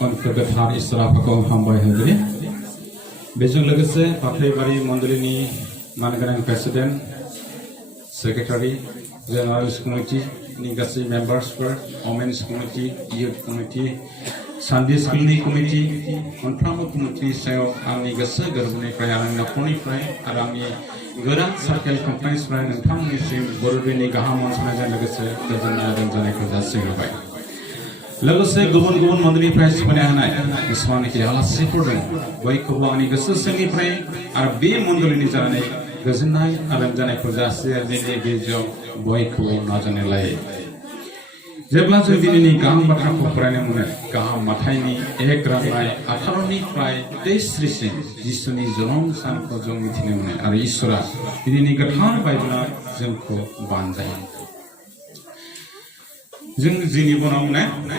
उनखौ गोथार इसोर आफाखौ हामबाय होग्रि बेजों लोगोसे फाथैबारि मण्डलीनि मानगोनां प्रेसिडेन्ट सेक्रेटारि जेनेरेल कमिटिनि गासै मेम्बार्सफोर women's committee youth committee Sunday स्कुलनि कमिटि मोनफ्रोमबो कमिटिनि सायाव आंनि गोसो गोरबोनिफ्राय आंनि नखरनिफ्राय आरो आंनि गोरान सार्केल कम्पानिसनिफ्राय नोंथांमोननिसिम बर'दिननि गाहाम अनसायनायजों लोगोसे गोजोननाय रंजानायखौ जासिहरबाय लोगोसे गुबुन गुबुन मन्दिरनिफ्राय सिफायना होनाय जेसेबांनाखि आलासिफोर दं बयखौबो आंनि गोसो सिंनिफ्राय आरो बे मण्डलीनि जानानै गोजोननाय आरो रंजानायखौ जासिनायनि गेजेराव बयखौबो नाजावनाय लायो जेब्ला जों दिनैनि गाहाम बाथ्राखौ फरायनो मोनो गाहाम माथाइनि 1 राननाय 18निफ्राय 23सिम जिसुनि जोनोम सानखौ जों मिथिनो मोनो आरो इसोरा दिनैनि गोथार बाइबेला जोंखौ बानजायो जों जोंनि बनाव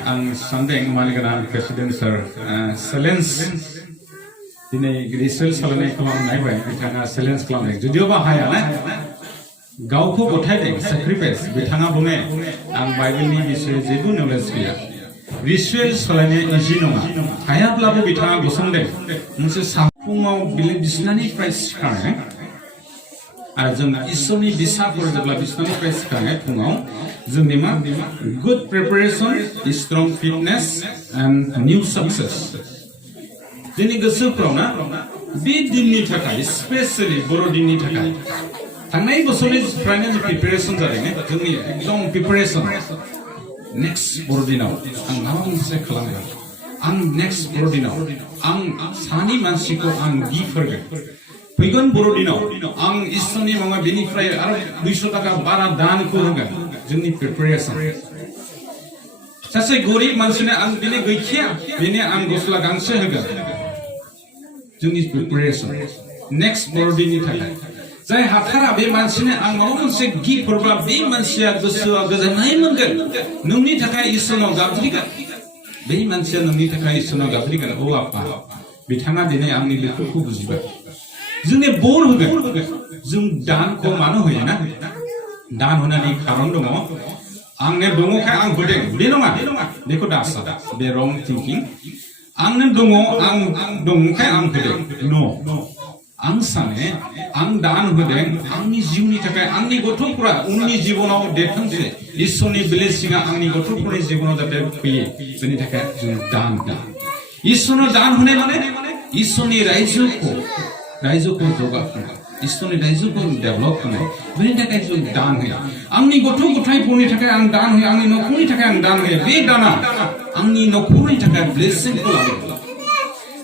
आं सानदों मानगोनां प्रेसिडेन्ट सार चेलेन्ज दिनै रिसर्च खालामनायखौ आं नायबाय बिथाङा चेलेन्ज खालामदों जुदिअबा हाया ना गावखौ गथायदों सेक्रिफाइस बिथाङा बुङो आं बाइबेलनि बिषय जेबो नलेज गैया रिचुवेल सोलायनाया इजि नङा हायाब्लाबो बिथाङा गसंदों मोनसे साफुङाव बिसिनानिफ्राय सिखारनाय आरो जों इसोरनि बिसाफोर जेब्ला बिसिनानिफ्राय सिखारनाय फुङाव जोंनि मा good preparation strong fitness and new success जोंनि गोसोफ्राव ना बे दिननि थाखाय स्पेशेलि बर'दिननि थाखाय थांनाय बोसोरनिफ्रायनो प्रिपारेसन जादों जोंनि एकदम प्रिपारेसन नेक्स्ट बर'दिनाव आं माबा मोनसे खालामगोन आं नेक्स्ट बर'दिनाव आं सानि मानसिखौ आं गिफ्ट होगोन फैगोन बर'दिनाव आं इसोरनि मुङाव बेनिफ्राय आरो 200 थाखा बारा दानखौ होगोन जोंनि प्रिपारेसन सासे गरिब मानसिनो आं बेनि गैखाया बेनो आं गस्ला गांसे होगोन जोंनि प्रिपारेसन नेक्स्ट बर'दिननि थाखाय जाय हाथारा बे मानसिनो आं माबा मोनसे गिफ्ट हरब्ला बे मानसिया गोसोआव गोजोननाय मोनगोन नोंनि थाखाय इसोरनाव गाबज्रिगोन बे मानसिया नोंनि थाखाय इसोरनाव गाबज्रिगोन औ आफा बिथाङा दिनै आंनि लेखौखौ बुजिबाय जोंनि बर होगोन जों दानखौ मानो होयो ना दान होनायनि खारन दङ आंनो दङखाय आं होदों बे नङा बेखौ दासा बे रं थिंकिं आंनो दङ आं दङखाय आं होदों न आं साने आं दान होदों आंनि जिउनि थाखाय आंनि गथ'फोरा उननि जिबनाव देरथोंसै इसोरनि ब्लेसिंआ आंनि गथ'फोरनि जिबनाव जाहाथे फैयो बेनि थाखाय जों दान इसोरनो दान होनाय माने इसोरनि रायजोखौ जौगाहोनाय इसोरनि रायजोखौ डेभेलप खालामनाय बेनि थाखाय जों दान होयो आंनि गथ' गथायफोरनि थाखाय आं दान होयो आंनि न'खरनि थाखाय आं दान होयो बे दाना आंनि न'खरनि थाखाय ब्लेसिंखौ लाबोगोन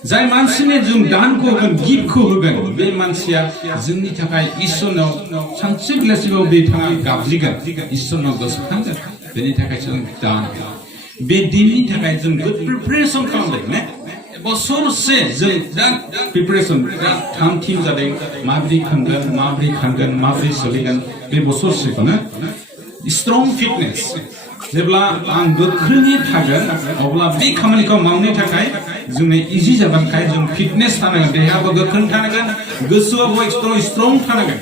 जाय मानसिनो जों दानखौ होगोन गिफ्टखौ होगोन बे मानसिया जोंनि थाखाय इसोरनाव सानसे बेलासियाव बिथाङा गाबज्रिगोन इसोरनाव गोसोखांगोन बेनि थाखाय जों दान बे दिननि थाखाय जों गुड प्रिपारेसन खालामदों ने बोसोरसे जों दा प्रिपारेसन थाम थिम जादों माबोरै खांगोन माबोरै सोलिगोन बे बोसोरसेखौनो स्ट्रं फिटनेस जेब्ला आं गोख्रोङै थागोन अब्ला बे खामानिखौ मावनो थाखाय जोंनो इजि जागोनखाय जों फिटनेस थानांगोन देहायाबो गोख्रों थानांगोन गोसोआबो स्ट्रं थानांगोन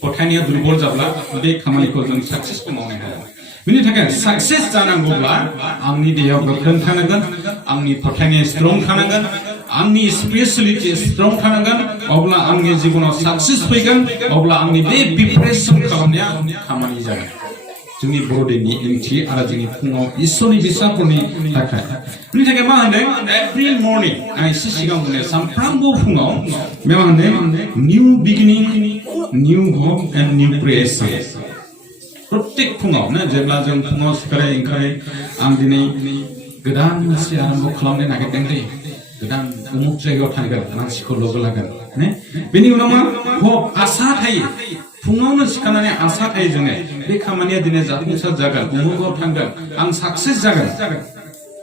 फोथायनाया दुर्बल जाब्ला बे खामानिखौ जों साक्सेसफुल मावनो हाया बेनि थाखाय साक्सेस जानांगौब्ला आंनि देहायाव गोख्रों थानांगोन आंनि फोथायनाया स्ट्रं थानांगोन आंनि स्पिरिचुवेलिटी स्ट्रं थानांगोन अब्ला आंनि जिबनाव साक्सेस फैगोन अब्ला आंनि बे प्रिपारेसन खालामनाया खामानि जागोन जोंनि बर'दिननि ओंथि आरो जोंनि फुङाव इसोरनि बिसाफोरनि थाखाय बेनि थाखाय मा होनदों एभ्रि मर्निं आं एसे सिगां बुंनाय सानफ्रामबो फुङाव मा होनदों new beginning new hope and new press प्रत्येक फुङाव ना जेब्ला जों फुङाव ओंखारो आं दिनै गोदान मोनसे आरम्भ खालामनो नागिरदों दै गोदान उमुक जायगायाव थांगोन मानसिखौ लोगो लागोन बेनि उनाव मा हप आसा थायो फुङावनो सिखारनानै आसा थायो जोङो बे खामानिया दिनै जाफुंसार जागोन उमुकाव थांगोन आं साक्सेस जागोन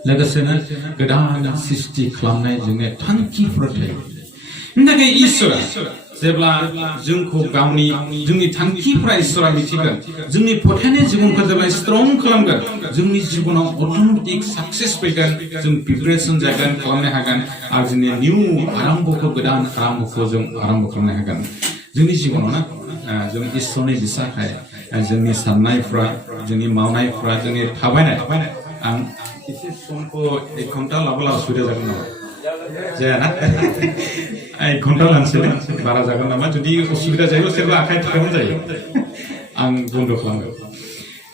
लोगोसेनो गोदान सृष्टि खालामनाय जोङो थांखिफोर थायो बेनि थाखाय इसोरा जेब्ला जोंखौ गावनि जोंनि थांखिफोरा इसोरा मिथिगोन जोंनि फोथायनाय जिबनखौ जेब्ला स्ट्रं खालामगोन जोंनि जिबनाव अट'मेटिक साक्सेस फैगोन जों प्रिपारेसन जागोन खालामनो हागोन आरो जोंनि निउ आरम्भखौ गोदान आरम्भखौ जों आरम्भ खालामनो हागोन जोंनि जिबनाव ना जों इसोरनि बिसाखाय जोंनि साननायफ्रा जोंनि मावनायफ्रा जोंनि थाबायनाय आं इसे समखौ 1 घन्टा लाबोला सुबिदा जागोन नामा जाया ना 1 घन्टा लानोसै बारा जागोन नामा जुदि उसुबिदा जायो सोरबा आखाइ थिखांनो जायो आं बन्द खालामगोन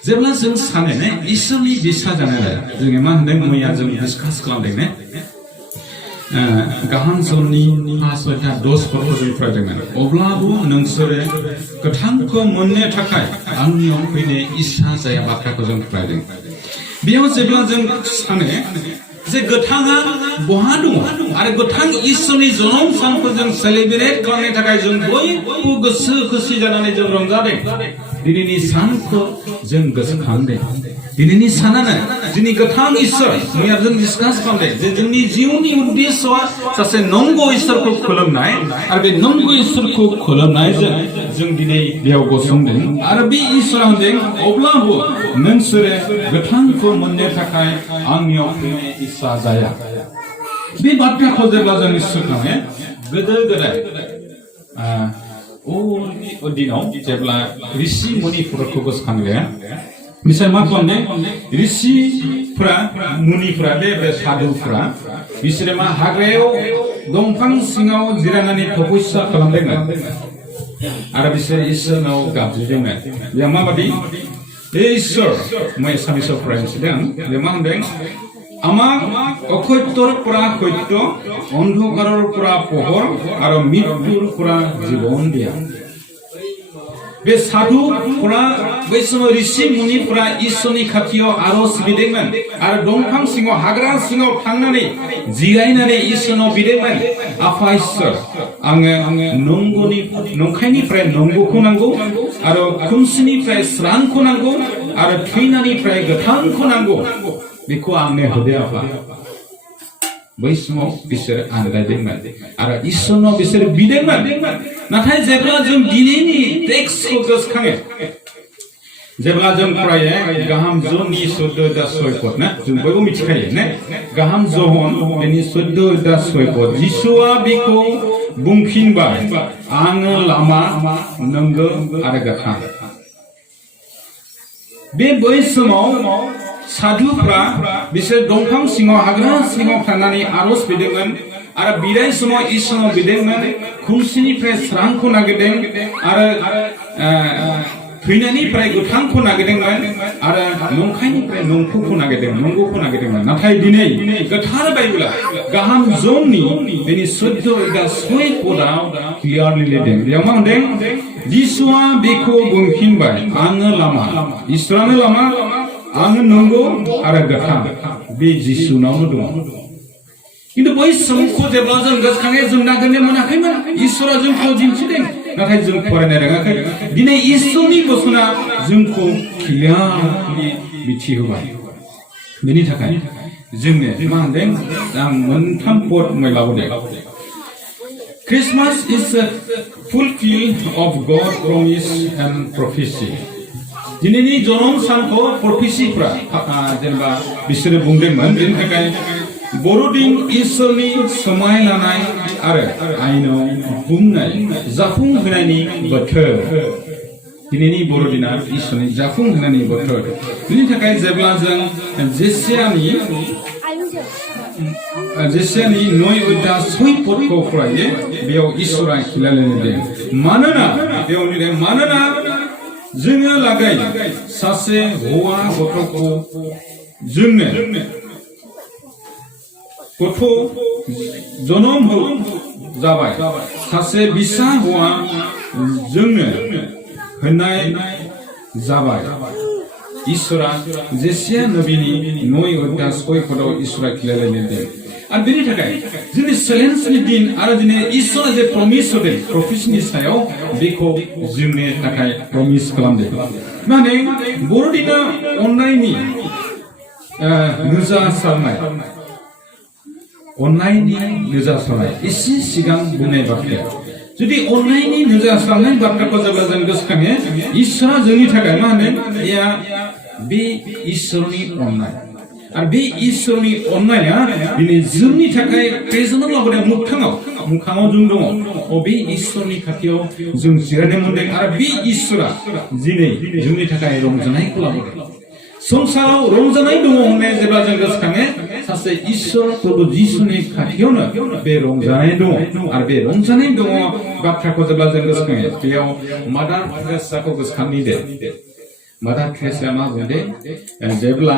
जेब्ला जों सानो ने इसोरनि बिसा जानाय जों मा होनदों मैया जों डिसकास खालामदों ने गाहाम जोंनि 5-10 जों फरायदोंमोन अब्लाबो नोंसोरो गोथांखौ मोननो थाखाय आंनियाव फैनो इसा जाया बाथ्राखौ जों फरायदों बेयाव जेब्ला जों सानो जे गोथाङा बहा दङ आरो गोथां इसोरनि जोनोम सानखौ जों सेलिब्रेट खालामनो थाखाय जों बयबो गोसो खुसि जानानै जों रंजादों दिनैनि सानखौ जों गोसोखांदों दिनैनि सानानो जोंनि गोथां इसोर मैया जों डिसकास खालामदों जे जोंनि जिउनि उद्देश्यआ सासे नंगौ इसोरखौ खुलुमनाय आरो बे नंगौ इसोरखौ खुलुमनायजों जों दिनै बेयाव गसंदों आरो बे इसोरा होनदों अब्लाबो नोंसोरो गोथांखौ मोननो थाखाय आंनियाव फैनाय इसा जाया बे बाथ्राखौ जेब्ला जों गोसोखाङो गोदो गोदाय दिनाव जेब्ला ऋषि मुनिफोरखौ गोसोखाङो बिसोर मा खालामदों ऋषिफ्रा मुनिफ्रा बे साधुफ्रा बिसोरो मा हाग्रायाव दंफां सिङाव जिरायनानै तपस्या खालामदोंमोन आरो बिसोर इसोरनाव गाबज्रिदोंमोन बे माबादि इसोर मैं सामिसो फरायनोसैदों बे मा होनदों আমাক অসত্যৰ পৰা সত্য অন্ধকাৰৰ পৰা পোহৰ আৰু মৃত্যুৰ পৰা জীৱন দিয়া बे साधुफोरा बै समाव ऋषि मुनिफोरा इसोरनि खाथियाव आरज बिदोंमोन आरो दंफां सिङाव हाग्रा सिङाव थांनानै जिरायनानै इसोरनाव बिदोंमोन आफा इसोर आङो नंखायनिफ्राय नंगौखौ नांगौ आरो खोमसिनिफ्राय स्रांखौ नांगौ आरो थैनायनिफ्राय गोथांखौ नांगौ बेखौ आंनो होदो आफा बै समाव बिसोर आन्दायदोंमोन आरो इसोरनाव बिसोर बिदोंमोन नाथाय जेब्ला जों दिनैनि टेक्सटखौ गोसोखाङो जेब्ला जों फरायो गाहाम ज'नि 14-6 पद ना जों बयबो मिथिखायो ने गाहाम ज'हन बेनि 14-6 पद जिसुआ बेखौ बुंफिनबाय आङो लामा नंगौ आरो गोथां बे बै समाव साधुफ्रा बिसोर दंफां सिङाव हाग्रा सिङाव थानानै आरज बिदोंमोन आरो बिदाय समाव इसोरनाव बिदोंमोन खोमसिनिफ्राय स्रांखौ नागिरदों आरो थैनायनिफ्राय गोथांखौ नागिरदोंमोन आरो नंखायनिफ्राय नंगौखौ नागिरदोंमोन नाथाय दिनै गोथार बाइबेला गाहाम ज'नि बेनि 14-6 पदाव क्लियारलि लिरदों बेयाव मा होनदों जिसुआ बेखौ बुंफिनबाय आङो लामा इसोरानो लामा आङो नंगौ आरो गोथां बे जिसुनावनो दङ किन्तु बै समखौ जेब्ला जों गोसोखाङो जों नागिरनो मोनाखैमोन इसोरा जोंखौ दिन्थिदों नाथाय जों फरायनो रोङाखै दिनै इसोरनि बोसोना जोंखौ क्लियारलि मिथिहोबाय बेनि थाखाय जोंनो मा होनदों आं मोनथाम पद लाबोदों Christmas is a fulfillment of God's promise and prophecy दिनैनि जनम सानखौ प्रफेसिफ्रा जेनेबा बिसोरो बुंदोंमोन बेनि थाखाय बर'दिन इसोरनि समाय लानाय आरो आइनाव बुंनाय जाफुंहोनायनि बोथोर दिनैनि बर'दिना इसोरनि जाफुंहोनायनि बोथोर बेनि थाखाय जेब्ला जों जेसियानि 9-6 पदखौ फरायो बेयाव इसोरा खिलायलायदों मानोना बेयाव लिरदों मानोना जोङो लागै सासे हौवा गथ'खौ जोंनो गथ' जोनोम जाबाय सासे बिसा हौवा जोंनो होनाय जाबाय इसोरा जेसिया नबीनि 9-6 पदाव इसोरा खिलायलायदों आरो बेनि थाखाय जोंनि चेलेन्जनि दिन आरो दिनै इसोरा जे प्रमिस होदों प्रफेसिनि सायाव बेखौ जोंनि थाखाय प्रमिस खालामदों माने बर'दिना अननायनि नुजासारनाय एसे सिगां बुंनाय बाथ्राया जुदि अननायनि नुजासारनाय बाथ्राखौ जेब्ला जों गोसोखाङो इसोरा जोंनि थाखाय मा होनो बे इसोरनि अननाय आरो बे इसोरनि अननाया दिनै जोंनि थाखाय प्रेजेन्टआव लाबोदों मोगथाङाव जों दङ बे इसोरनि खाथियाव जों जिरायनो मोनदों आरो बे इसोरा दिनै जोंनि थाखाय रंजानायखौ लाबोदों संसाराव रंजानाय दङ होननाय जेब्ला जों गोसोखाङो सासे इसोर प्रभु जिसुनि खाथियावनो बे रंजानाय दङ आरो बे रंजानाय दङ बाथ्राखौ जेब्ला जों गोसोखाङो बेयाव मादार टेरेसाखौ गोसोखांनि दे मादार टेरेसाया मा बुंदे जेब्ला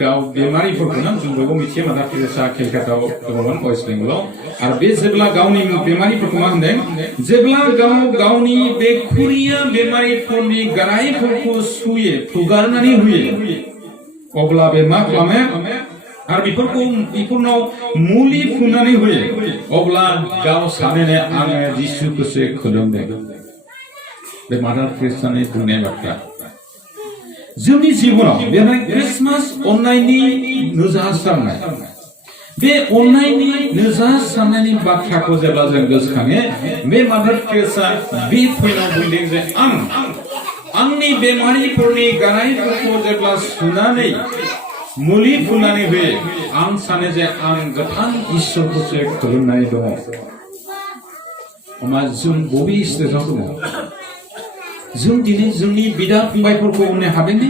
गाव बेमारिफोरखौनो जों बयबो मिथियो मादार टेरेसा केलकातायाव दङमोन वेस्ट बेंगलाव आरो बे जेब्ला गावनि बेमारिफोरखौ मा होनदों जेब्ला गावनि बे खुरिया बेमारिफोरनि गारायफोरखौ सुयो फुगारनानै होयो अब्ला बे मा खालामो आरो बेफोरनाव मुलि फुननानै होयो अब्ला गाव सानोनो आङो जिसुखौसो खुलुमदों बे मादार टेरेसानि बुंनाय बाथ्रा जोंनि जिबनाव बेवहाय क्रिसमास अननायनि नुजासारनाय बे अननायनि नुजासारनायनि बाथ्राखौ जेब्ला जों गोसोखाङो बे मादार टेरेसा बे फैनाव बुंदों जे आंनि बेमारिफोरनि गारायफोरखौ जेब्ला सुनानै मुलि फुननानै होयो आं सानो जे आं गोथां इसोरखौसो खुलुमनानै दङ अमा जों बबे स्टेजाव दङ जों दिनै जोंनि बिदा फंबायफोरखौ अननो हादोंने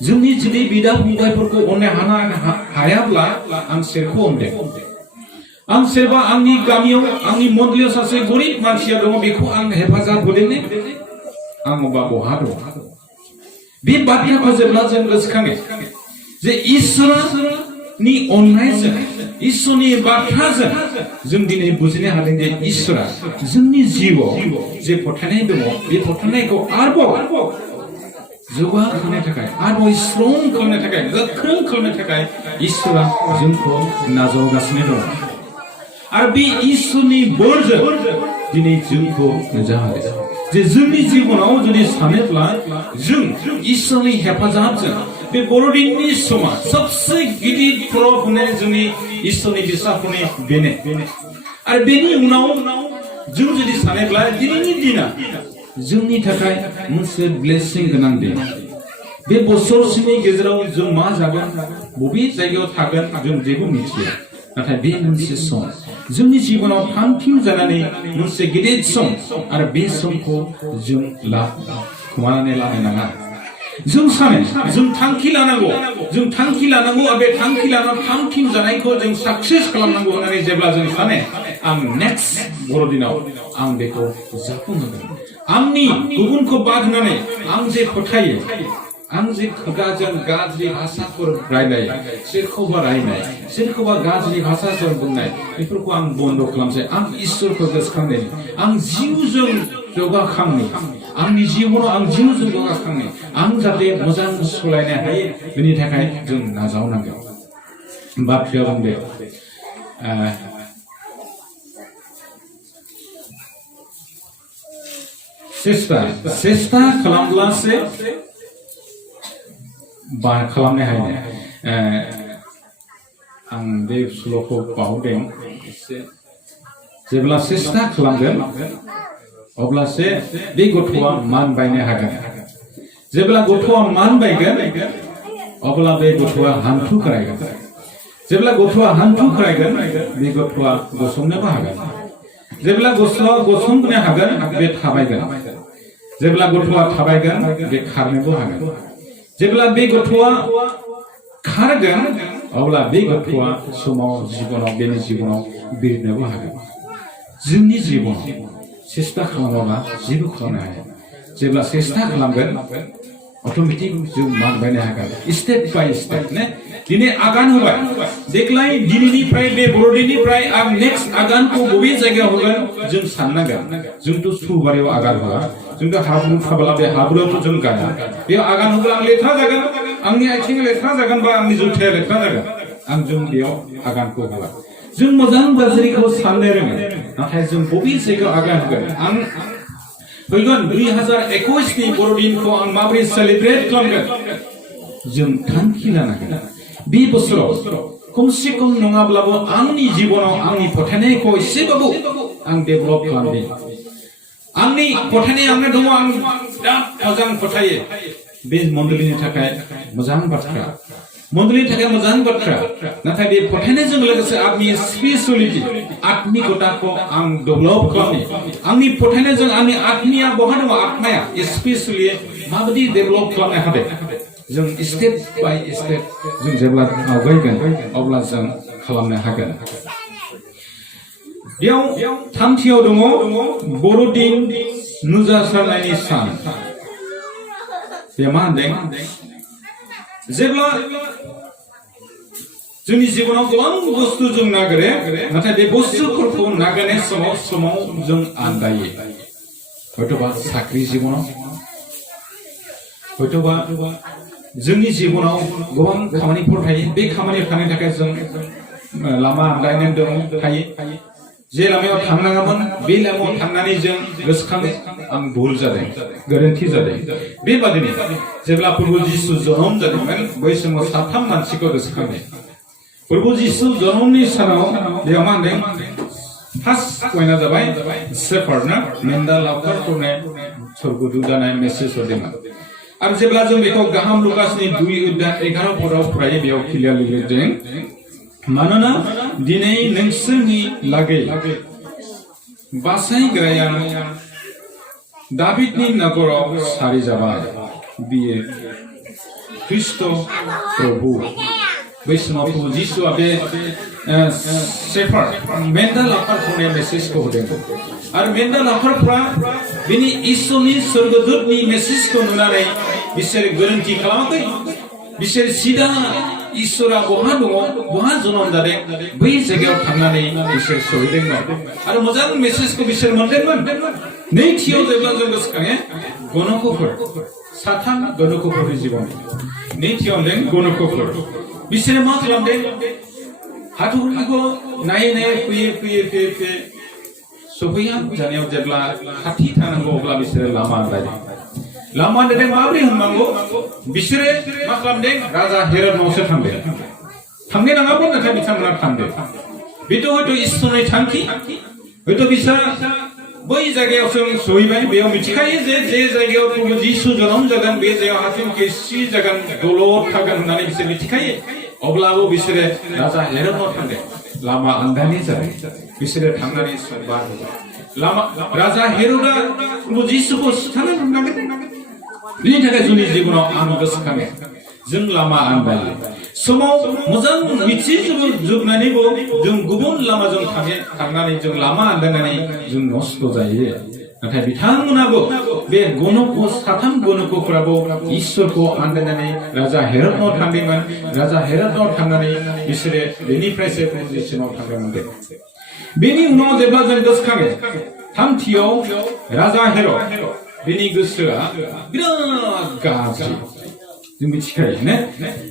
जोंनि दिनै बिदा फंबायफोरखौ अननो हायाब्ला आं सोरखौ अनदों आं सोरबा आंनि गामियाव आंनि मन्दिराव सासे गरिब मानसिया दङ बेखौ आं हेफाजाब होदोंने आं अबा बहा दं बे बाथ्राखौ जेब्ला जों गोसोखाङो जे इसोरनि अननायजों इसोरनि बाथ्राजों जों दिनै बुजिनो हादों जे इसोरा जोंनि जिउआव जे फोथायनाय दङ बे फोथायनायखौ आरोबाव जौगाहोनो थाखाय आरोबाव स्ट्रं खालामनो थाखाय गोख्रों खालामनो थाखाय इसोरा जोंखौ नाजावगासिनो दं आरो बे इसोरनि बोरजों दिनै जोंखौ नुजाहोदों जे जोंनि जिबनाव जुदि सानोब्ला जों इसोरनि हेफाजाबजों बे बर'दिननि समा सबसे गिदिर फोरबो होननाय जोंनि इसोरनि बिसाफोरनि बेनो आरो बेनि उनाव जों जुदि सानोब्ला दिनैनि दिना जोंनि थाखाय मोनसे ब्लेसिं गोनां दिन बे बोसोरसेनि गेजेराव जों मा जागोन बबे जायगायाव थागोन जों जेबो मिथिया नाथाय बे मोनसे सम जोंनि जिबनाव थांखि जानानै मोनसे गिदिर सम आरो बे समखौ जों खोमानानै लानो नाङा जों सानो जों थांखि लानांगौ आरो बे थांखि लानानै थांखि जानायखौ जों साक्सेस खालामनांगौ होननानै जेब्ला जों सानो आं नेक्स्ट बर'दिनाव आं बेखौ जाफुंहोगोन आंनि गुबुनखौ बाद होनानै आं जे फोथायो आं जे खुगाजों गाज्रि भाषाफोर रायलायो सोरखौबा रायनाय सोरखौबा गाज्रि भाषाजों बुंनाय बेफोरखौ आं बन्द खालामसै आं इसोरखौ गोसोखांनो आं जिउजों जौगाखांनो आंनि जिबनाव आं जिउजों जौगाखांनो आं जाहाथे मोजां सोलायनो हायो बेनि थाखाय जों नाजावनांगौ बाथ्राया बुंदो सेस्ता खालामब्लासो खालामनो हायो आं बे सल'खौ बावदों जेब्ला सेस्ता खालामगोन अब्लासो बे गथ'आ मान बायनो हागोन जेब्ला गथ'आ मान बायगोन अब्ला बे गथ'आ हान्थु खरायगोन जेब्ला गथ'आ हान्थु खरायगोन बे गथ'आ गसंनोबो हागोन जेब्ला गथ'आ गसंनो हागोन बे थाबायगोन जेब्ला गथ'आ थाबायगोन बे खारनोबो हागोन जेब्ला बे गथ'आ खारगोन अब्ला बे गथ'आ समाव जिबनाव बेनि जिबनाव बिरनोबो हागोन जोंनि जिबनाव सेस्ता खालामाबा जेबो खालामनो हाया जेब्ला सेस्ता खालामगोन अट'मेटिक जों मान बायनो हागोन स्टेप बाय स्टेप ने दिनै आगान होबाय देग्लाय दिनैनिफ्राय बे बर'दिननिफ्राय आं नेक्स्ट आगानखौ बबे जायगायाव होगोन जों साननांगोन जोंथ' सुबारियाव आगान होआ जोंथ' हाब्रु थाब्ला बे हाब्रुआवथ' जों गाया बेयाव आगान होब्ला आं लेथ्रा जागोन आंनि आथिङा लेथ्रा जागोन बा आंनि जुथाया लेथ्रा जागोन जों बेयाव आगानखौ होआ जों मोजां गाज्रिखौ साननो रोङो नाथाय जों बबे जायगायाव आगान होगोन आं फैगोन 2021 नि बर'दिनखौ आं माबोरै सेलिब्रेट खालामगोन जों थांखि लानांगोन बे बोसोराव खमसे खम नङाब्लाबो आंनि जिबनाव आंनि फोथायनायखौ एसेबाबो आं डेभेलप खालामदों आंनि फोथायनाय आंनो दङ आं बिराद मोजां फोथायो बे मण्डलीनि थाखाय मोजां बाथ्रा मण्डलीनि थाखाय मोजां बाथ्रा नाथाय बे फोथायनायजों लोगोसे आंनि स्पिरिचुवेलिटी आत्मिकताखौ आं डेभेलप खालामो आंनि फोथायनायजों आंनि आत्मिया बहा दङ आत्माया स्पिरिचुवेलि माबायदि डेभेलप खालामनो हादों जों स्टेप बाय स्टेप जों जेब्ला आवगायगोन अब्ला जों खालामनो हागोन बेयाव थामथियाव दङ बर'दिन नुजासारनायनि सान बेयाव मा होनदों जेब्ला जोंनि जिबनाव गोबां बुस्थु जों नागिरो नाथाय बे बुस्थुफोरखौ नागिरनाय समाव जों आन्दायो हयतोबा साख्रि जिबनाव हयतोबा जोंनि जिबनाव गोबां खामानिफोर थायो बे खामानियाव थानायनि थाखाय जों लामा आन्दायनानै दङ थायो जे लामायाव थांनाङामोन बे लामायाव थांनानै जों गोसोखाङो आं भुल जादों गोरोन्थि जादों बेबादिनो जेब्ला प्रभु जिसु जोनोम जादोंमोन बै समाव साथाम मानसिखौ गोसोखाङो प्रभु जिसु जोनोमनि सानाव बेयाव मा होनदों फार्स्ट पइन्टआ जाबाय सेफार्ड ना मेन्दा लावखारफोरनो स्वर्गदूत जानाय मेसेज हरदोंमोन आरो जेब्ला जों बेखौ गाहाम लुकासनि 2:11 फोराव फरायो बेयाव क्लियारलि लिरदों मानोना दिनै नोंसोरनि लागै बासायग्राया दाबिदनि नगराव सारि जाबाय बियो ख्रिस्ट प्रभु बै समाव प्रभु जिसुआ बे सेफार्ड मेन्दा लावखारफोरनो मेसेजखौ होदों आरो मेन्दा लावखारफ्रा बिनि इसोरनि स्वर्गदूतनि मेसेजखौ नुनानै बिसोर गोरोन्थि खालामाखै बिसोर सिदा इसोरा बहा दङ बहा जोनोम जादों बै जायगायाव थांनानै बिसोर सहैदोंमोन आरो मोजां मेसेजखौ बिसोर मोनदोंमोन नैथियाव जेब्ला जों गोसोखाङो गणकफोर साथाम गणकफोरनि जिबन नैथियाव होनदों गणकफोर बिसोरो मा खालामदों हाथरखिखौ नायै नायै फैयै सफैया जानायाव जेब्ला खाथि थानांगौ अब्ला बिसोरो लामा आन्दायदों लामा आन्दायदों माबोरै होननांगौ बिसोरो मा खालामदों राजा हेरदनावसो थांनो नाङामोन नाथाय बिथांमोना थांदों बेथ' हयथ' इसोरनि थांखि हयथ' बिसोर बै जायगायाव जों सहैबाय बेयाव मिथिखायो जे जायगायाव प्रभु जिसु जोनोम जागोन बे जायगायाव हाथिम केसि जागोन दलद थागोन होननानै बिसोर मिथिखायो अब्लाबो बिसोरो राजा हेरदनाव थांदों लामा आन्दायनाय जादों बिसोरो थांनानै बार लामा राजा हेरदआ प्रभु जिसुखौ सिथारनो नागिरदों बिनि थाखाय जोंनि जिबनाव आं गोसोखाङो जों लामा आन्दायो समाव मोजां मिथिजोबनानैबो जों गुबुन लामाजों थांनानै जों लामा आन्दायनानै जों नस्थ' जायो नाथाय बिथांमोनाबो बे साथाम गणकफोराबो इसोरखौ आन्दायनानै राजा हेरदनाव थांदोंमोन राजा हेरदनाव थांनानै बिसोरो बेनिफ्रायसो प्रभु जिसुनाव थांदोंमोन बेनि उनाव जेब्ला जों गोसोखाङो थामथियाव राजा हेरद बेनि गोसोआ बिराद गाज्रि जों मिथिखायो ना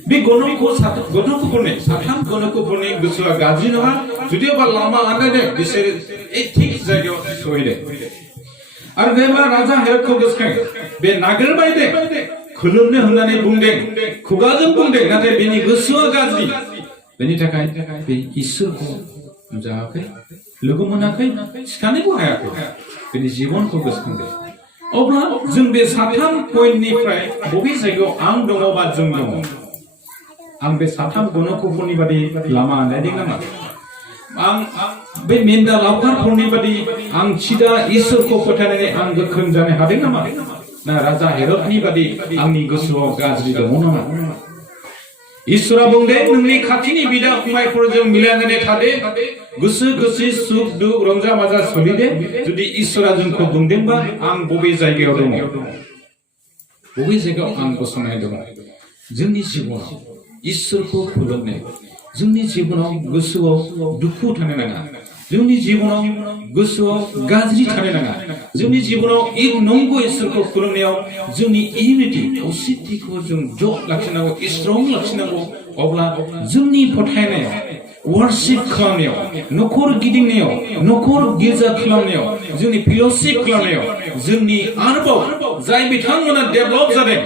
बे गणकफोरनि साथाम गणकफोरनि गोसोआ गाज्रि नङा जुदियोबा लामा आन्दायदों बिसोर थिक जायगायाव सहैदों आरो बेमा राजा हेरदखौ गोसोखाङो बे नागिरबाय दे खुलुमनो होननानै बुंदों खुगाजों बुंदों नाथाय बेनि गोसोआ गाज्रि बेनि थाखाय बे इसोरखौ नुजायाखै लोगो मोनाखै सिखानोबो हायाखै बेनि जिबनखौ गोसोखांदों अब्ला जों बे साथाम पइन्टनिफ्राय बबे जायगायाव आं दङ बा जों दङ आं बे साथाम गणकफोरनि बादि लामा आन्दायदों नामा आं बे मेन्दा लावखारफोरनि बादि आं सिदा इसोरखौ फोथायनानै आं गोख्रों जानो हादों नामा ना राजा हेरदनि बादि आंनि गोसोआव गाज्रि दङ नामा इसोरा बुंदों नोंनि खाथिनि बिदा फंबायफोरजों मिलायनानै थादो गोसो खुसि सुख दुख रंजा बाजा सोलिदो जुदि इसोरा जोंखौ बुंदोंबा आं बबे जायगायाव दङ बबे जायगायाव आं गसंनाय दङ जोंनि जिबनाव इसोरखौ खुलुमनो जोंनि जिबनाव गोसोआव दुखु थानो नाङा जोंनि जिबनाव गोसोआव गाज्रि थानो नाङा जोंनि जिबनाव नंगौ इसोरखौ खुलुमनायाव जोंनि इउनिटि खौसेथिखौ जों ज' लाखिनांगौ स्ट्रं लाखिनांगौ अब्ला जोंनि फोथायनायाव वार्शिप खालामनायाव न'खर गिदिंनायाव न'खर गिर्जा खालामनायाव जोंनि फेल'शिप खालामनायाव जोंनि आरोबाव जाय बिथांमोना डेभेलप जादों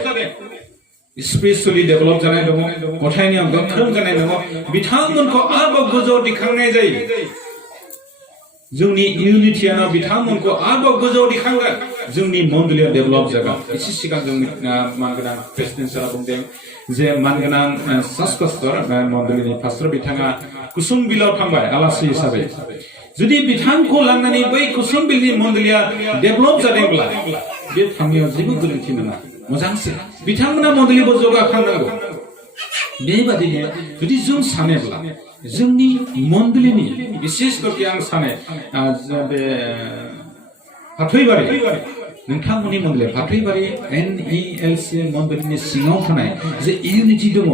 स्पिरिचुवेलि डेभेलप जानाय दङ फोथायनायाव गोख्रों जानाय दङ बिथांमोनखौ आरोबाव गोजौआव दिखांनाय जायो जोंनि इउनिटियानो बिथांमोनखौ आरोबाव गोजौआव दिखांगोन जोंनि मण्डलीया डेभेलप जागोन एसे सिगां जों मानगोनां प्रेसिडेन्ट सारा बुंदों जे मानगोनां सासकस्तर मण्डलीनि पास्टर बिथाङा कुसुमबिलाव थांबाय आलासि हिसाबै जुदि बिथांखौ लांनानै बै कुसुमबिलनि मण्डलीया डेभेलप जादोंब्ला बे थांनायाव जेबो गोरोन्थि नङा मोजांसो बिथांमोना मन्डलीबो जौगाखांनांगौ बेबादिनो जुदि जों सानोब्ला जोंनि मन्डलीनि बिसेस करके आं सानो बे फाथैबारि नोंथांमोननि मन्डली फाथैबारि NELC मन्डलीनि सिङाव थानाय जे इउनिटि दङ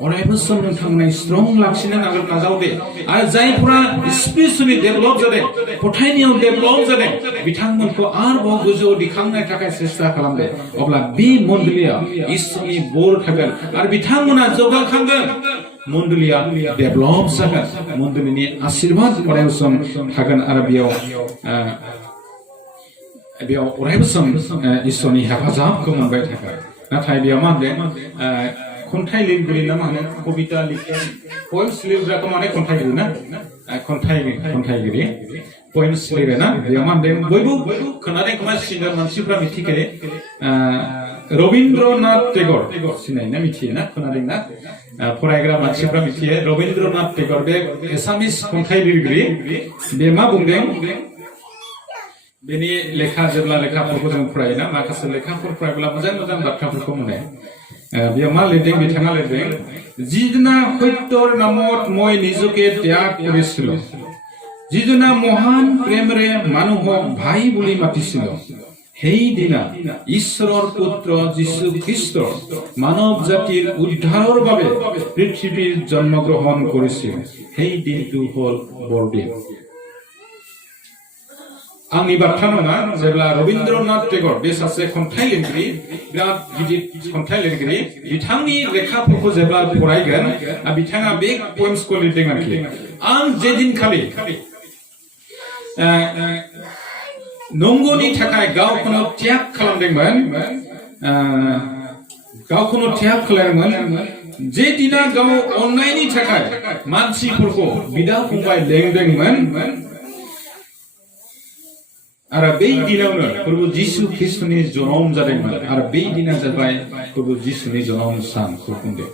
अरायबो सम नोंथांमोना स्ट्रं लाखिनो नाजावदे आरो जायफोरा स्पिरिचुवेलि डेभेलप जादों फोथायनायाव डेभेलप जादों बिथांमोनखौ आरोबाव गोजौआव दिखांनो थाखाय सेस्था खालामदे अब्ला बे मन्डलीया इसोरनि बोर थागोन आरो बिथांमोना जौगाखांगोन मन्डलीया डेभेलप जागोन मन्डलीनि आशीर्बाद अरायबो सम थागोन आरो बेयाव अरायबो सम इसोरनि हेफाजाबखौ मोनबाय थागोन नाथाय बेयाव मा होनदों खन्थाइ लिरगिरि ना मा होनो कबिता लिरगिरि पएम्स लिरग्राखौ माने खन्थाइगिरि ना खन्थाइगिरि पएम्स लिरो ना बेयाव मा होनदों बयबो खोनादों खोमा सिंगार मानसिफ्रा मिथिखायो रबीन्द्रनाथ टेगर सिनाय ना मिथियो ना खोनादों ना फरायग्रा मानसिफ्रा मिथियो रबीन्द्रनाथ टेगर बे एसामिस खन्थाइ लिरगिरि बे मा बुंदों बेनि लेखा जेब्ला लेखाफोरखौ जों फरायोना माखासे लेखाफोर फरायब्ला मोजां मोजां बाथ्राफोरखौ मोनो बेयाव मा लिरदों बिथाङा लिरदों जिदिना सত্যৰ নামত মই নিজকে ত্যাগ কৰিছিলো जिदिना মহান প্ৰেমেৰে মানুহক ভাই বুলি মাতিছিল সেইদিনা ঈশ্বৰৰ পুত্ৰ যীশু খ্ৰীষ্ট মানৱ জাতিৰ উদ্ধাৰৰ বাবে পৃথিৱীত জন্মগ্ৰহণ কৰিছিল সেই দিনটো হ'ল বৰদিন आंनि बाथ्रा नङा जेब्ला रबीन्द्रनाथ टेगर बे सासे खन्थाइ लिरगिरि बिराद गिदिर खन्थाइ लिरगिरि बिथांनि लेखाफोरखौ जेब्ला फरायगोन बिथाङा बे पएम्सखौ लिरदों आरोखि आं जे दिनखालि नंगौनि थाखाय गावखौनो त्याग खालामदोंमोन जे दिना गाव अननायनि थाखाय मानसिफोरखौ बिदा फंबाय लेंदोंमोन आरो बे दिनावनो प्रभु जीशु ख्रीष्टनि जोनोम जादोंमोन आरो बे दिना जाबाय प्रभु जीशुनि जोनोम सानखौ बुंदों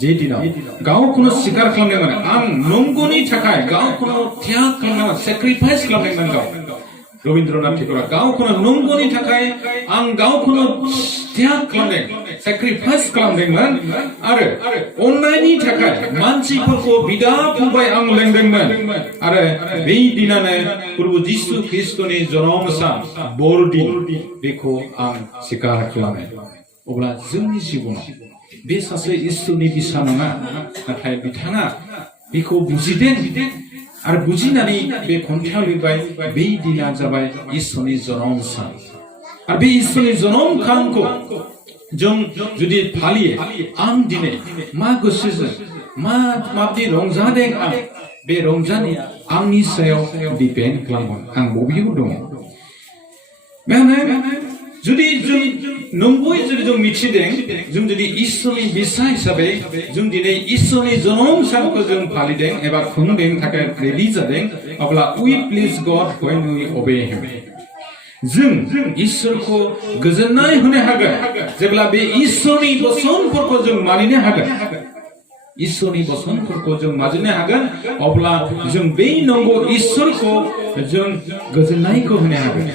जे दिनाव गावखौनो स्वीकार खालामदोंमोन आं नंगौनि थाखाय गावखौनो त्याग खालामदोंमोन सेक्रिफाइस खालामदोंमोन गाव रबीन्द्रनाथ टेगरा गावखौनो नंगौनि थाखाय आं गावखौनो त्याग खालामदों सेक्रिफाइस खालामदोंमोन आरो अननायनि थाखाय मानसिफोरखौ बिदा फंबाय आं लेंदोंमोन आरो बे दिनानो प्रभु जीशु ख्रीष्टनि जोनोम सान बरदिन बेखौ आं स्वीकार खालामो अब्ला जोंनि जिबनाव बे सासे इसोरनि बिसा नङा नाथाय बिथाङा बेखौ बुजिदों आरो बुजिनानै बे खन्थाइयाव लिरबाय बे दिना जाबाय इसोरनि जोनोम सान आरो बे इसोरनि जोनोम सानखौ जों जुदि फालियो आं दिनै मा गोसोजों माबायदि रंजादों आं बे रंजानाया आंनि सायाव दिपेन्ड खालामगोन आं बबेयाव दङ जुदि जों नंगौयै जुदि जों मिथिदों जों जुदि इसोरनि बिसा हिसाबै जों दिनै इसोरनि जोनोम सानखौ जों फालिदों एबा खुंदों थाखाय रेडि जादों अब्ला we please God when we obey him जों इसोरखौ गोजोननाय होनो हागोन जेब्ला बे इसोरनि बोसोनफोरखौ जों मानिनो हागोन इसोरनि बोसोनफोरखौ जों मानिनो हागोन अब्ला जों बे नंगौ इसोरखौ जों गोजोननायखौ होनो हागोन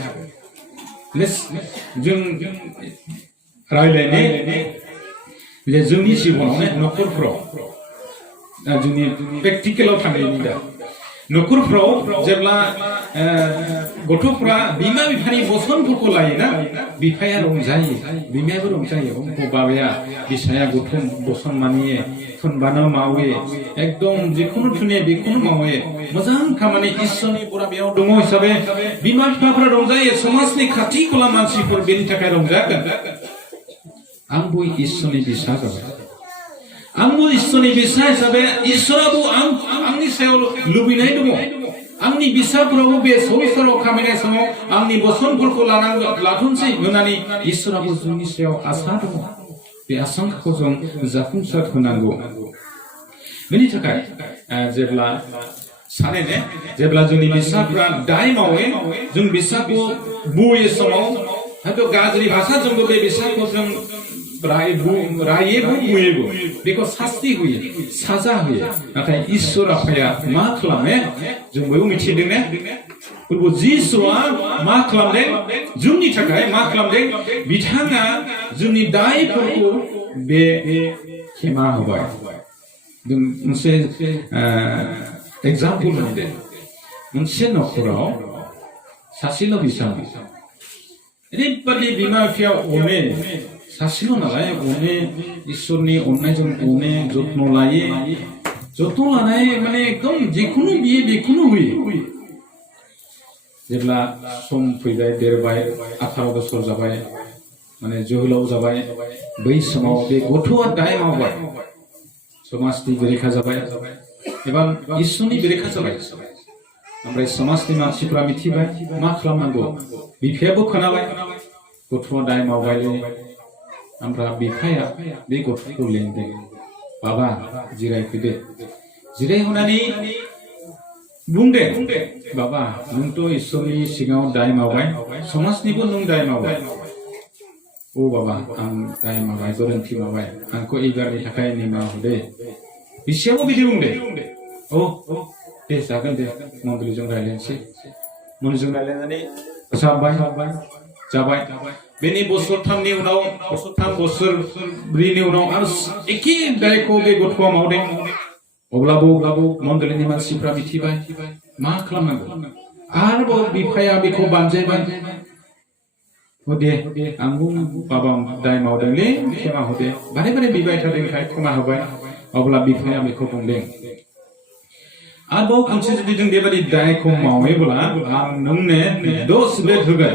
जों रायलायनाय जे जोंनि जिबनावनो न'खरफ्राव जोंनि प्रेक्टिकेलाव थांनायनि दा न'खरफ्राव जेब्ला गथ'फ्रा बिमा बिफानि बोसोनफोरखौ लायोना बिफाया रंजायो बिमायाबो रंजायो बाबाया बिसाया गथ' बोसोन मानियो थुनबानो मावो एकदम जेखुनु थुने बेखौनो मावो मोजां खामानि इसोरनि बोरा बेयाव दङ हिसाबै बिमा बिफाफोरा रंजायो समाजनि खाथि खाला मानसिफोर बेनि थाखाय रंजागोन आंबो इसोरनि बिसा जाबाय आंबो इसोरनि बिसा हिसाबै इसोराबो आंनि सायाव लुबैनाय दङ आंनि बिसाफोरावबो बे संसाराव खामायनाय समाव आंनि बोसोनफोरखौ लाथोंसै होननानै इसोराबो जोंनि सायाव आसा दङ बे आसाखौ जों जाफुंसार होनांगौ बेनि थाखाय जेब्ला सानैने जेब्ला जोंनि बिसाफ्रा दाय मावो जों बिसाखौ बुयो समाव हयथ' गाज्रि भाषाजोंबो बे बिसाखौ जों रायोबो बुयोबो बेखौ सास्ति होयो साजा होयो नाथाय इसोर आफाया मा खालामो जों बयबो मिथिदों ने प्रभु जिसुआ मा खालामदों जोंनि थाखाय मा खालामदों बिथाङा जोंनि दायफोरखौ बे क्षमा होबाय जों मोनसे एग्जाम्पल होदों मोनसे नखराव सासेल' बिसा ओरैबादि बिमा बिफाया अने सासेल' नालाय अने इसोरनि अननायजों अने जत्न लायो जत्न लानाय माने एकदम जेखुनु बियो बेखौनो होयो जेब्ला सम फैबाय देरबाय 18 बोसोर जाबाय माने जोहोलाव जाबाय बै समाव बे गथ'आ दाय मावबाय समाजनि बेरेखा जाबाय एबा इसोरनि बेरेखा जाबाय ओमफ्राय समाजनि मानसिफ्रा मिथिबाय मा खालामनांगौ बिफायाबो खोनाबाय गथ'आ दाय मावबायलै ओमफ्राय बिफाया बे गथ'खौ लेंदों बाबा जिरायफैदो जिरायहोनानै बुंदे बाबा नोंथ' इसोरनि सिगाङाव दाय मावबाय समाजनिबो नों दाय मावबाय ओ बाबा आं दाय मावबाय गोरोन्थि मावबाय आंखौ एबारनि थाखाय निमाहा होदे बिसियाबो बिदि बुंदे औ दे जागोन दे मन्दिरजों रायलायनोसै मन्दिरजों रायलायनानै जाबाय बेनि बोसोरथामनि उनाव बोसोरथाम बोसोरब्रैनि उनाव आरो एखे दायखौ बे गथ'आ मावदों अब्लाबो मन्दिरनि मानसिफ्रा मिथिबाय मा खालामनांगौ आरोबाव बिफाया बेखौ बानजायबाय दे आंबो बाबा दाय मावदोंलै क्षमा होदे बारे बारे बिबाय थादोंखाय क्षमा होबाय अब्ला बिफाया बेखौ बुंदों आरोबाव खनसे जुदि जों बेबायदि दायखौ मावोब्ला आं नोंनो 10 बेद होगोन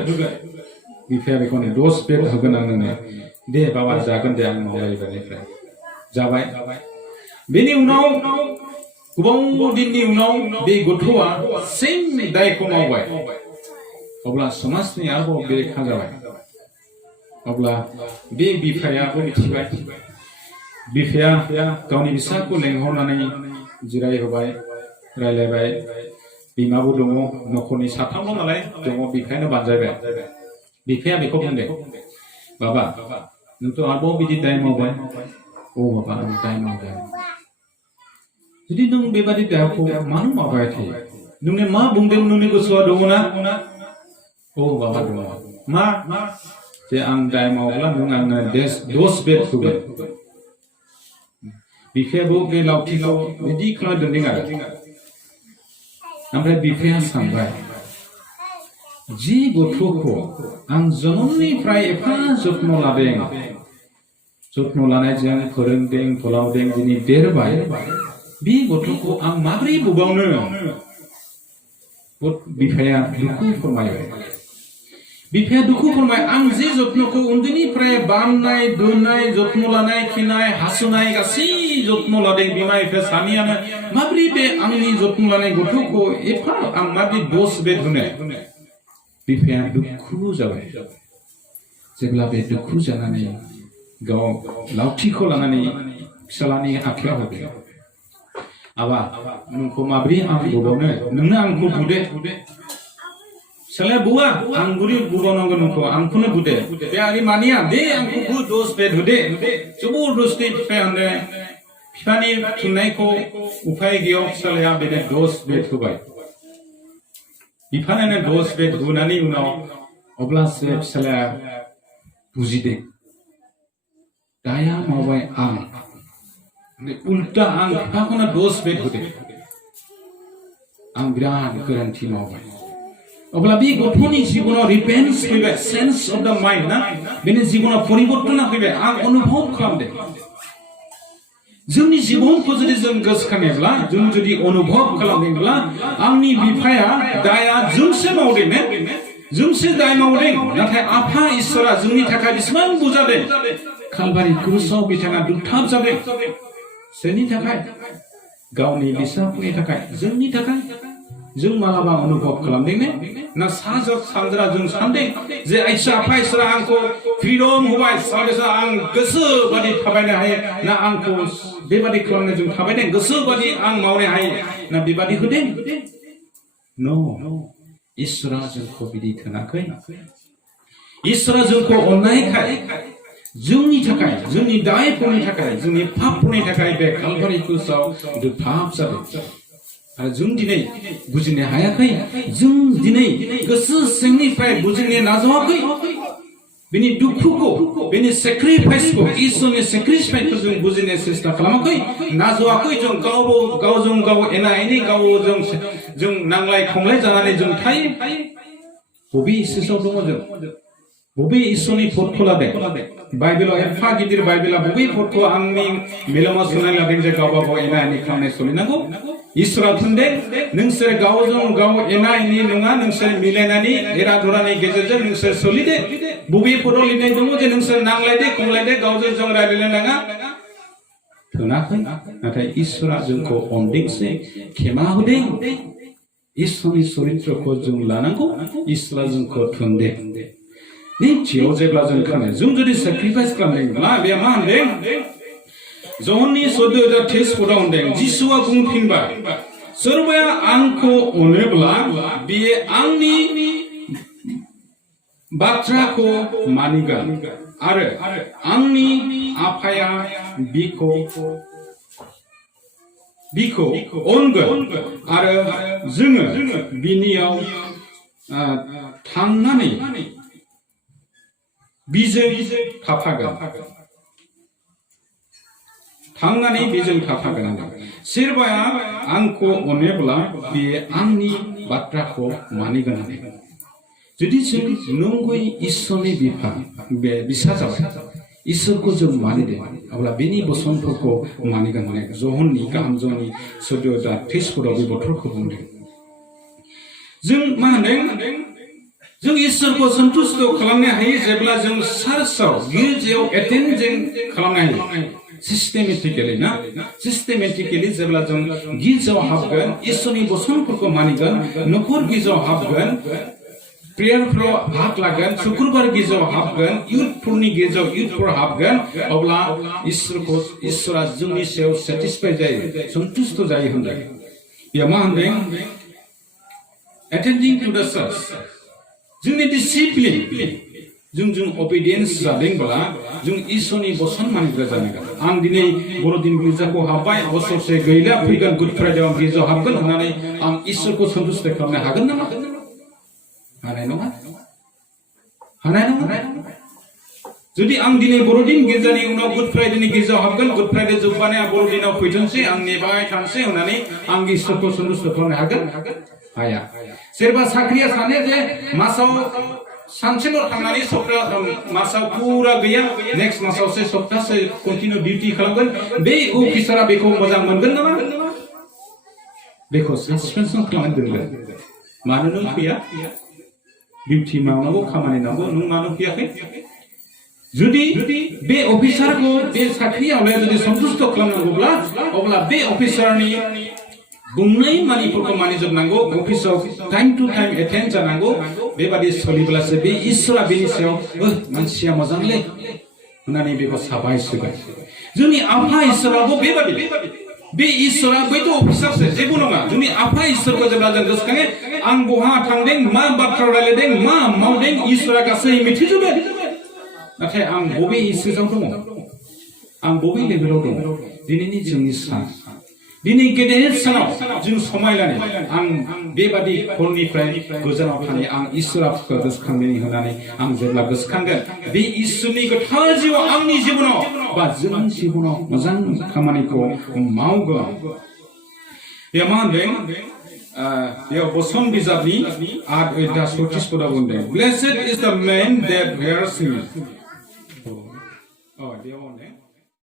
बिफाया बेखौनो 10 बेद होगोन आं नोंनो दे बाबा जागोन दे आं मावलायबानिफ्राय जाबाय बेनि उनाव गोबां दिननि उनाव बे गथ'आ सेम दायखौ मावबाय अब्ला समाजनि आरोबाव बेरेखा जाबाय अब्ला बे बिफायाबो मिथिबाय बिफाया गावनि फिसाखौ लेंहरनानै जिरायहोबाय रायलायबाय बिमाबो दङ नखरनि साथामल' नालाय दङ बिफायानो बानजायबाय बिफाया बेखौ बुंदों बाबा नोंथ' आरोबाव बिदि दाय मावबाय औ बाबा आं दाय मावबाय जुदि नों बेबादि दायखौ मानो मावबाय थायो नोंनो मा बुंदों नोंनि गोसोआव दङ ना औ बाबा दङ मा जे आं दाय मावब्ला नों आंनो 10 बेद होगोन बिफायाबो बे लावथिखौ बिदि खालामदों आरो ओमफ्राय बिफाया सानबाय जि गथ'खौ आं जोनोमनिफ्राय एफा जत्न लादों जत्न लानायजों फोरोंदों फोलावदों दिनै देरबाय बे गथ'खौ आं माबोरै बुबावनो बिफाया दुखु फोरमायबाय बिफाया दुखु फोरमाय आं जे जत्नखौ उन्दैनिफ्राय बामनाय दोननाय जत्न लानाय खिनाय हासुनाय गासै जत्न लादों बिमा बिफा सानैयानो माबोरै बे आंनि जत्न लानाय गथ'खौ एफा आं माबोरै 10 बेद होनो बिफाया दुखु जाबाय जेब्ला बे दुखु जानानै गाव लावथिखौ लानानै फिसालानि आखायाव होदों आबा नोंखौ माबोरै आं बुबावनो नोंनो आंखौ बुदे फिसालाया बुवा आं बोरै बुबावनांगौ नोंखौ आंखौनो बुदे बे आंनि मानिया दे आंखौ 10 बेद होदे जबरदस्ति बिफाया होनदों बिफानि फिननायखौ उपाय गैयाव फिसालाया बेनो 10 बेद होबाय बिफानो 10 बेद होनायनि उनाव अब्लासो फिसालाया बुजिदों दाया मावबाय आं उल्टा आं बिफाखौनो 10 बेद होदों आं बिराद गोरोन्थि मावबाय अब्ला बे गथ'नि जिबनाव रिपेन्स फैबाय सेन्स अफ द माइन्ड ना बेनि जिबनाव परिबर्तन फैबाय आं अनुभव खालामदों जोंनि जिबनखौ जुदि जों गोसोखाङोब्ला जों जुदि अनुभव खालामदोंब्ला आंनि बिफाया दाया जोंसो मावदों जोंसो दाय मावदों नाथाय आफा इसोरा जोंनि थाखाय बेसेबां बुजादों कालभारि क्रुसाव बिथाङा दुथाब जादों सोरनि थाखाय गावनि फिसाफोरनि थाखाय जोंनि थाखाय जों मालाबा अनुभव खालामदों ना सानजा जों सानदों जे आफा इसोरा आंखौ फ्रिडम होबाय सालभेसन आं गोसो बादि थाबायनो हायो ना आंखौ बेबादि खालामनो जों थाबायदों गोसो बादि आं मावनो हायो ना बेबादि होदों नो इसोरा जोंखौ बिदि थोनाखै इसोरा जोंखौ अननायखाय जोंनि थाखाय जोंनि दायफोरनि थाखाय जोंनि पापफोरनि थाखाय बे कालभारि क्रुसाव दुथाब जादों आरो जों दिनै बुजिनो हायाखै जों दिनै गोसो सिंनिफ्राय बुजिनो नाजावाखै बेनि दुखुखौ बेनि सेक्रिफाइसखौ इसोरनि सेक्रिफाइसखौ जों बुजिनो सेस्ता खालामाखै नाजावाखै जों गावजों गाव एना एनि गावजों जों नांलाय खमलाय जानानै जों थायो बबे इसोराव दङ जों बबे इसोरनि भटखौ लादों बाइबेलाव एफा गिदिर बाइबेला बबे भटखौ आंनि मेलेमाव सोनाय लादों जे गावबा गाव एना एनि खालामनाय सोलिनांगौ इसोरा बुंदों नोंसोर गावजों गाव एना एनि नङा नोंसोर मिलायनानै एरा धरानि गेजेरजों नोंसोर सोलिदो बबे भटआव लिरनाय दङ जे नोंसोर नांलायदो खमलायदो गावजों जों रायज्लायनो नाङा थोनाखै नाथाय इसोरा जोंखौ अनदोंसै खेमा होदों इसोरनि चरित्रखौ जों लानांगौ इसोरा जोंखौ थोनदों निश्चयाव जेब्ला जों खानो जों जुदि सेक्रिफाइस खालामदोंब्ला बे मा होनदों जहननि 14:23 होनदों जिसुआ बुंफिनबाय सोरबाया आंखौ अनोब्ला बियो आंनि बाथ्राखौ मानिगोन आरो आंनि आफाया बिखौ अनगोन आरो जोङो बिनियाव थांनानै बिजों थाफागोन सोरबाया आंखौ अनोब्ला बे आंनि बाथ्राखौ मानिगोन जुदि जों नंगुबै इसोरनि बे बिसा जाबाय इसोरखौ जों मानिदों अब्ला बेनि बोसोनफोरखौ मानिगोन जहननि गाहाम जहननि 14:23 बे बोथोरखौ बुंदों जों मा होनदों जों इसोरखौ सन्तुष्ट खालामनो हायो जेब्ला जों चार्चआव गिर्जायाव एटेन्ड जों खालामनो हायो सिस्टेमेटिकेलि जेब्ला जों गिर्जायाव हाबगोन इसोरनि बोसोनफोरखौ मानिगोन नखर गिर्जायाव हाबगोन प्रेयारफ्राव भाग लागोन शुक्रबार गिर्जायाव हाबगोन इउथफोरनि गिर्जायाव इउथफोर हाबगोन अब्ला इसोरा जोंनि सायाव सेटिसफाइ जायो सन्तुष्ट जायो होनदों बेयाव मा होनदों एटेन्डिं टु द चार्च जोंनि डिसिप्लिन जों अबिडियेन्स जादोंब्ला जों इसोरनि बोसोन मानिग्रा जानांगोन आं दिनै बर'दिन गिर्जाखौ हाबबाय बोसोरसे गैला फैगोन गुड फ्राइडेआव गिर्जायाव हाबगोन होननानै आं इसोरखौ सन्तुष्ट खालामनो हागोन नामा हानाय नङा जुदि आं दिनै बर'दिन गिर्जानि उनाव गुड फ्राइडेनि गिर्जायाव हाबगोन गुड फ्राइडे जोबबानो आं बर'दिनाव फैथोंसै आं नेबाय थानोसै होननानै आं इसोरखौ सन्तुष्ट खालामनो हागोन हाया सोरबा साख्रिया सानो जे मासाव सानसेल' थांनानै मासाव पुरा गैया नेक्स्ट मासावसो सप्तासे कन्टिनिउ डिउटि खालामगोन बे अफिसारा बेखौ मोजां मोनगोन नामा बेखौ सासपेन्सन खालामनो दोनगोन मानो नों फैया डिउटि मावनांगौ खामानि नांगौ नों मानो फैयाखै जुदि बे अफिसारखौ बे साख्रियावलाय जुदि सन्तुष्ट खालामनांगौब्ला अब्ला बे अफिसारनि बुंनाय मानिफोरखौ मानिजोबनांगौ अफिसाव टाइम टु टाइम एटेन्ड जानांगौ बेबादि सोलिब्लासो बे इसोरा बेनि सायाव मानसिया मोजांलै होननानै बेखौ साबायसिगोन जोंनि आफा इसोराबो बेबादि बे इसोरा बैथ' अफिसारसो जेबो नङा जोंनि आफा इसोरखौ जेब्ला जों गोसोखाङो आं बहा थांदों मा बाथ्रा रायलायदों मा मावदों इसोरा गासै मिथिजोबो नाथाय आं बबे इसोराव दङ आं बबे लेभेलाव दङ दिनैनि जोंनि सान दिनै गेदेर सानाव जों समायलानि आं बेबादि हरनिफ्राय गोजानाव थानाय आं इसोरखौ गोसोखांनानै होनानै आं जेब्ला गोसोखांगोन बे इसोरनि गोथार जिउआव आंनि जिबनाव बा जोंनि जिबनाव मोजां खामानिखौ मावगोन बेयाव मा होनदों बेयाव बोसन बिजाबनि 8:34 बुंदों ब्लेसेड इज द मेन दैट वेयर्स हिम बेयाव होनदों